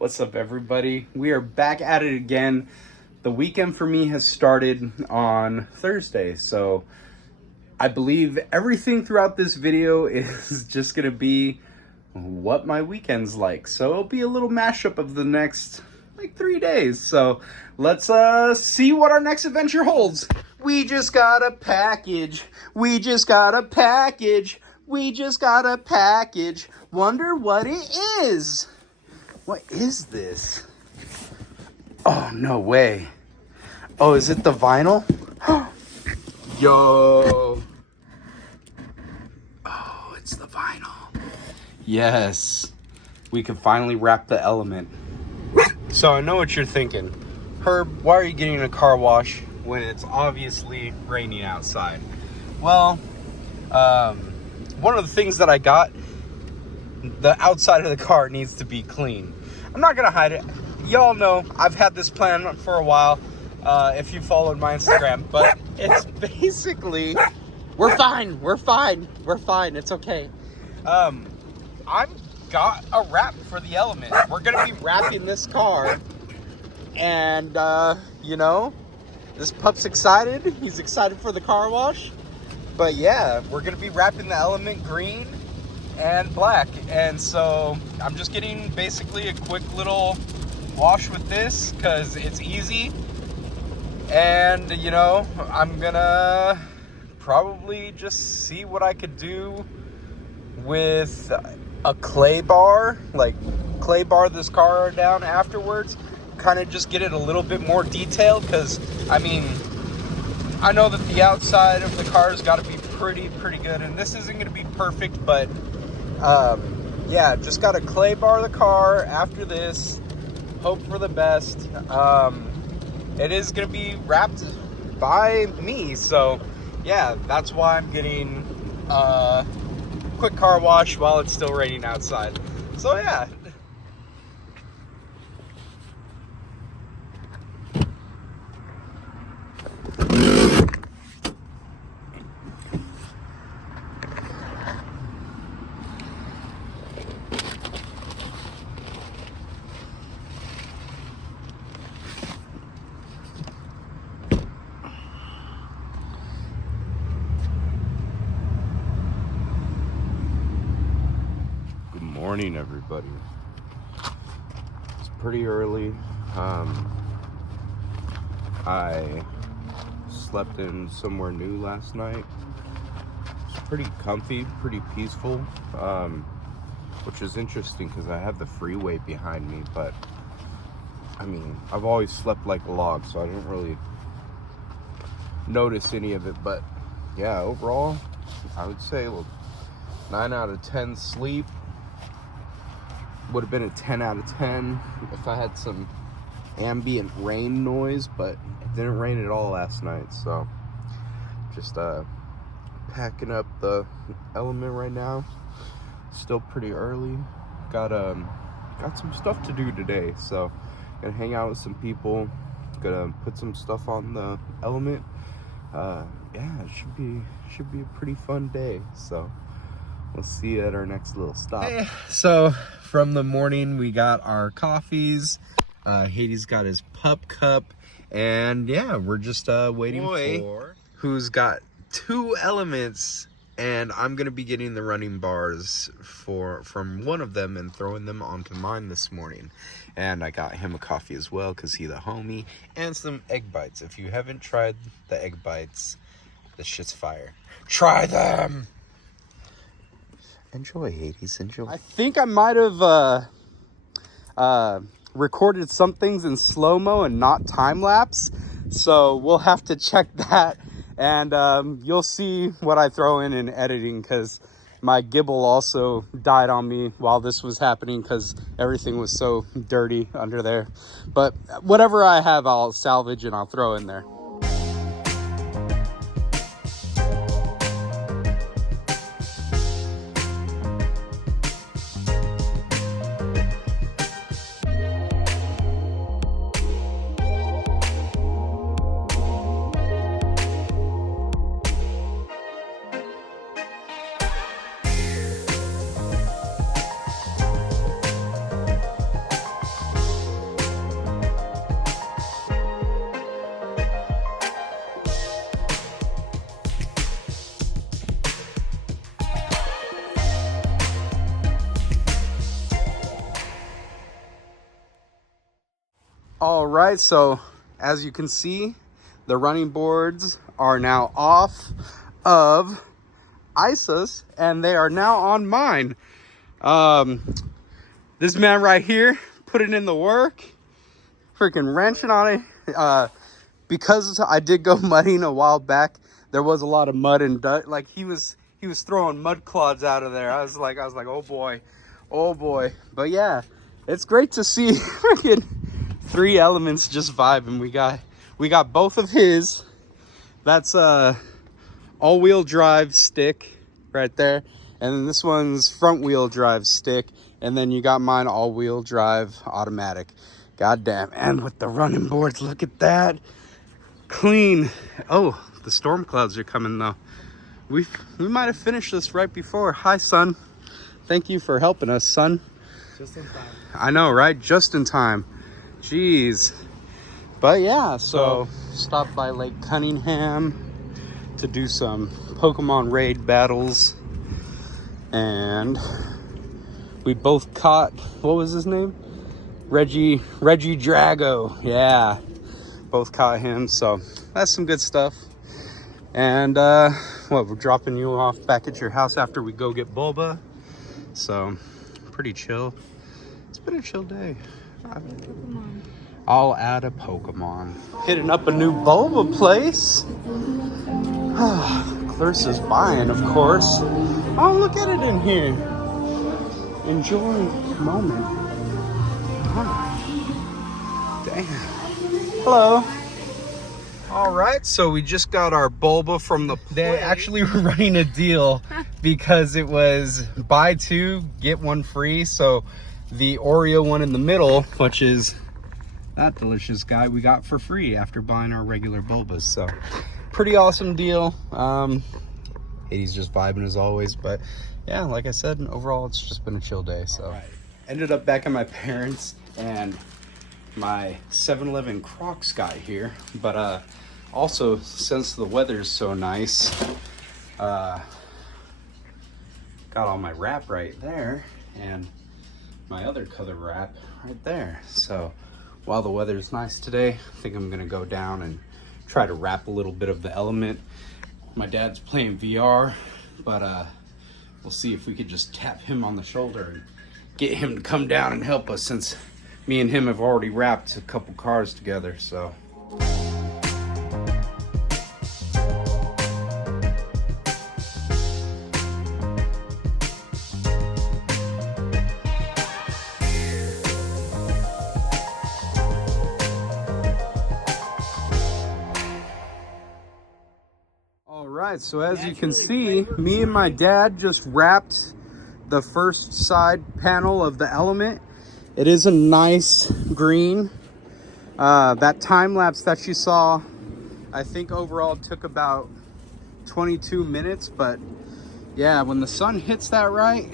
What's up, everybody? We are back at it again. The weekend for me has started on Thursday, so I believe everything throughout this video is just gonna be what my weekend's like. So it'll be a little mashup of the next like 3 days. So let's see what our next adventure holds. We just got a package. We just got a package. We just got a package. Wonder what it is. What is this? Oh, no way. Oh, is it the vinyl? Yo. Oh, it's the vinyl. Yes. We can finally wrap the element. So I know what you're thinking. Herb, why are you getting a car wash when it's obviously raining outside? Well, one of the things that I got, the outside of the car needs to be clean. I'm not gonna hide it. Y'all know I've had this plan for a while, if you followed my Instagram, but it's basically, we're fine, it's okay. I've got a wrap for the element. We're gonna be wrapping this car, and you know, this pup's excited. He's excited for the car wash. But yeah, we're gonna be wrapping the element green and black, and so I'm just getting basically a quick little wash with this because it's easy. And you know, I'm gonna probably just see what I could do with a clay bar, like clay bar this car down afterwards, kind of just get it a little bit more detailed, because I mean, I know that the outside of the car has got to be pretty good, and this isn't going to be perfect, but yeah, just got to clay bar the car after this, hope for the best. It is going to be wrapped by me, so yeah, that's why I'm getting a quick car wash while it's still raining outside. So yeah. Morning, everybody. It's pretty early. I slept in somewhere new last night. It's pretty comfy, pretty peaceful, which is interesting because I have the freeway behind me, but I mean, I've always slept like a log, so I didn't really notice any of it. But yeah, overall, I would say 9 out of 10 sleep. Would have been a 10 out of 10 if I had some ambient rain noise, but it didn't rain at all last night. So just packing up the element right now. Still pretty early. Got some stuff to do today, so gonna hang out with some people, gonna put some stuff on the element. Yeah, it should be a pretty fun day. So we'll see you at our next little stop. Hey, so from the morning, we got our coffees. Hades got his pup cup. And yeah, we're just waiting for who's got 2 elements. And I'm going to be getting the running bars from one of them and throwing them onto mine this morning. And I got him a coffee as well because he's a homie. And some egg bites. If you haven't tried the egg bites, this shit's fire. Try them! Enjoy, Hades, enjoy. I think I might have recorded some things in slow-mo and not time-lapse, so we'll have to check that, and you'll see what I throw in editing, because my Gibble also died on me while this was happening because everything was so dirty under there. But whatever I have, I'll salvage and I'll throw in there. All right, so as you can see, the running boards are now off of Isa's and they are now on mine. This man right here put it in the work, freaking wrenching on it. Because I did go mudding a while back, there was a lot of mud and dirt. Like he was throwing mud clods out of there. I was like, oh boy, oh boy. But yeah, it's great to see freaking 3 Elements just vibing. We got both of his. That's all-wheel drive stick right there, and then this one's front-wheel drive stick, and then you got mine all-wheel drive automatic. God damn. And with the running boards, look at that. Clean. Oh, the storm clouds are coming though. We might have finished this right before. Hi, son. Thank you for helping us, son. Just in time. I know, right? Just in time. Jeez. But yeah, so stopped by Lake Cunningham to do some Pokemon raid battles, and we both caught, what was his name? Reggie Drago. Yeah, both caught him, so that's some good stuff. And we're dropping you off back at your house after we go get boba, so pretty chill. It's been a chill day. I'll add a Pokemon. Hitting up a new boba place. Clarissa's buying, of course. Oh, look at it in here. Enjoy the moment. Oh. Damn. Hello. All right, so we just got our boba from the place. They actually were running a deal because it was buy 2, get 1 free. So the Oreo one in the middle, which is that delicious guy, we got for free after buying our regular bobas. So pretty awesome deal. He's just vibing as always, but yeah, like I said, overall it's just been a chill day. So ended up back at my parents, and my 7-Eleven Crocs got here, but also since the weather's so nice, got all my wrap right there and my other color wrap right there. So while the weather's nice today, I think I'm gonna go down and try to wrap a little bit of the Element. My dad's playing VR, but we'll see if we could just tap him on the shoulder and get him to come down and help us, since me and him have already wrapped a couple cars together. So Alright, so as you can see, me and my dad just wrapped the first side panel of the Element. It is a nice green. That time lapse that you saw, I think overall took about 22 minutes, but yeah, when the sun hits that right,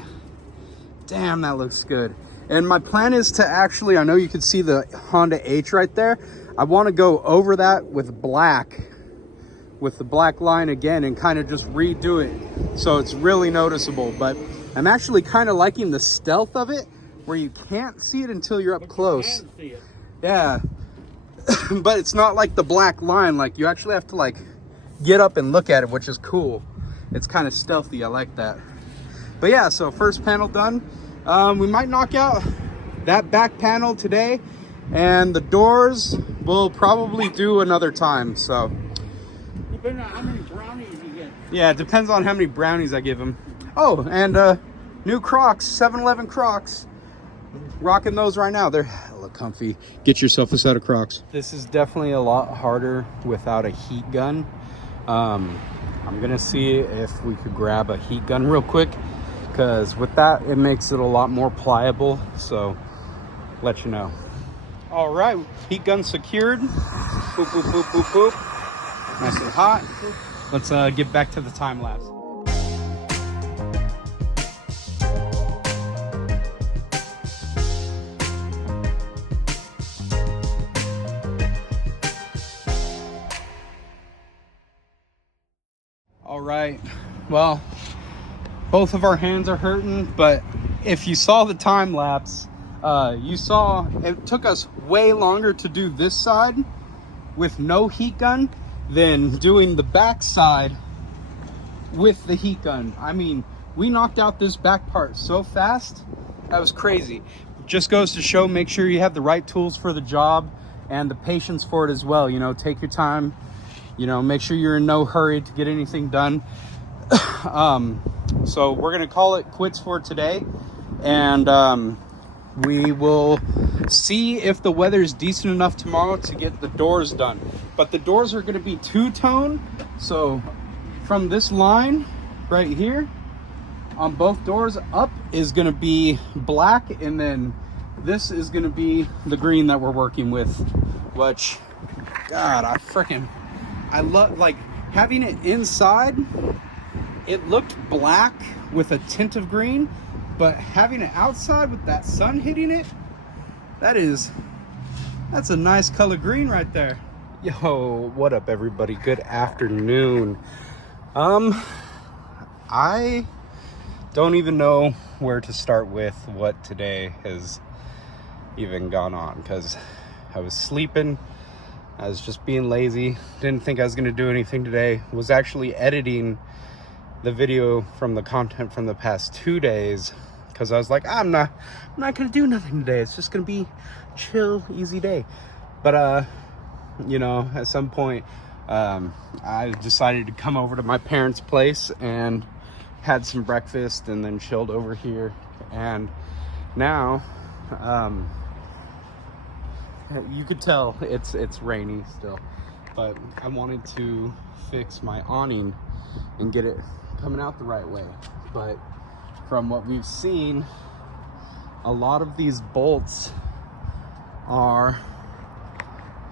damn, that looks good. And my plan is to actually, I know you can see the Honda H right there. I want to go over that with black, with the black line again, and kind of just redo it so it's really noticeable. But I'm actually kind of liking the stealth of it, where you can't see it until you're up close. Yeah. But it's not like the black line, like you actually have to like get up and look at it, which is cool. It's kind of stealthy. I like that. But yeah, so first panel done. We might knock out that back panel today, and the doors we'll probably do another time. So depending on how many brownies you get. Yeah, it depends on how many brownies I give him. Oh, and new Crocs, 7-Eleven Crocs. Rocking those right now. They're hella comfy. Get yourself a set of Crocs. This is definitely a lot harder without a heat gun. I'm gonna see if we could grab a heat gun real quick, because with that it makes it a lot more pliable. So let you know. All right, heat gun secured. Boop, boop, boop, boop, boop. Nice and hot. Let's get back to the time lapse. All right, well, both of our hands are hurting, but if you saw the time lapse, You saw it took us way longer to do this side with no heat gun than doing the back side with the heat gun. I mean, we knocked out this back part so fast, that was crazy. Just goes to show, make sure you have the right tools for the job and the patience for it as well. You know, take your time, you know, make sure you're in no hurry to get anything done. So we're gonna call it quits for today, and we will see if the weather is decent enough tomorrow to get the doors done. But the doors are gonna be two-tone, so from this line right here on both doors, up is gonna be black, and then this is gonna be the green that we're working with, which, God, I love, like, having it inside, it looked black with a tint of green, but having it outside with that sun hitting it, that's a nice color green right there. Yo, what up everybody? Good afternoon. I don't even know where to start with what today has even gone on, because I was sleeping, I was just being lazy, didn't think I was gonna do anything today. Was actually editing the video from the content from the past 2 days, because I was like, I'm not gonna do nothing today, it's just gonna be chill, easy day. But you know, at some point I decided to come over to my parents' place and had some breakfast and then chilled over here. And now you could tell it's rainy still, but I wanted to fix my awning and get it coming out the right way. But from what we've seen, a lot of these bolts are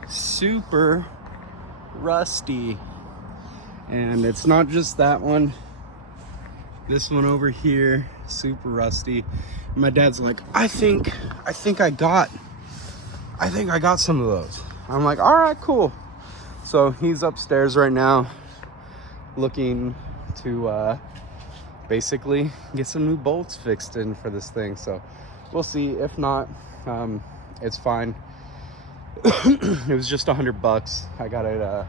super rusty, and it's not just that one, this one over here, super rusty. My dad's like, I think I got some of those. I'm like, all right, cool. So he's upstairs right now looking to basically get some new bolts fixed in for this thing. So we'll see. If not, it's fine. It was just $100. I got it,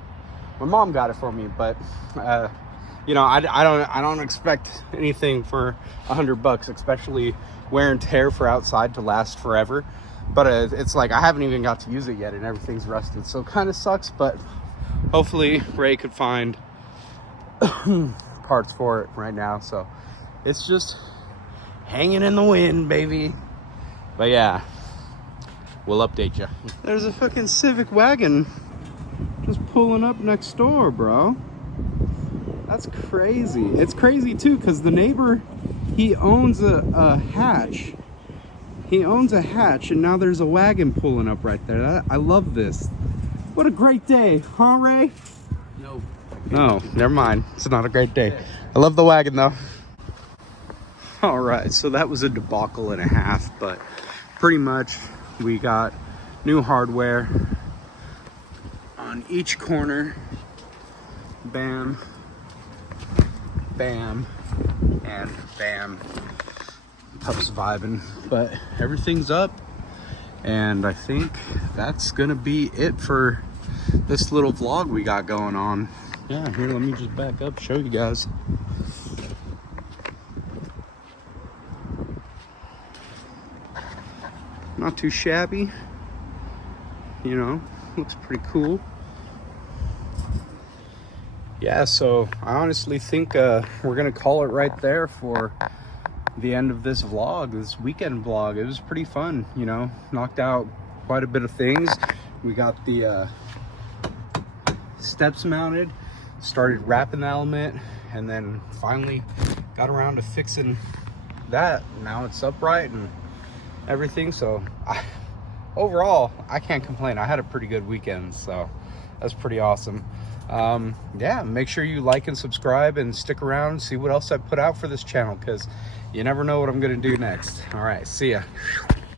my mom got it for me, but you know, I don't expect anything for $100, especially wear and tear for outside to last forever. But it's like I haven't even got to use it yet, and everything's rusted, so it kind of sucks. But hopefully Ray could find parts for it right now. So it's just hanging in the wind, baby. But yeah, we'll update you. There's a fucking Civic wagon just pulling up next door, bro. That's crazy. It's crazy too, because the neighbor, he owns a hatch. He owns a hatch, and now there's a wagon pulling up right there. I love this. What a great day, huh, Ray? No. No, never mind. It's not a great day. I love the wagon, though. All right, so that was a debacle and a half, but pretty much we got new hardware on each corner. Bam, bam, and bam. Pup's vibing, but everything's up, and I think that's gonna be it for this little vlog we got going on. Yeah, here, let me just back up, show you guys. Not too shabby, you know, looks pretty cool. Yeah, so I honestly think we're gonna call it right there for the end of this vlog, this weekend vlog. It was pretty fun, you know, knocked out quite a bit of things. We got the steps mounted, started wrapping the element, and then finally got around to fixing that. Now it's upright and everything. So overall, I can't complain. I had a pretty good weekend, so that's pretty awesome. Yeah, make sure you like and subscribe and stick around and see what else I put out for this channel, because you never know what I'm gonna do next. All right, see ya.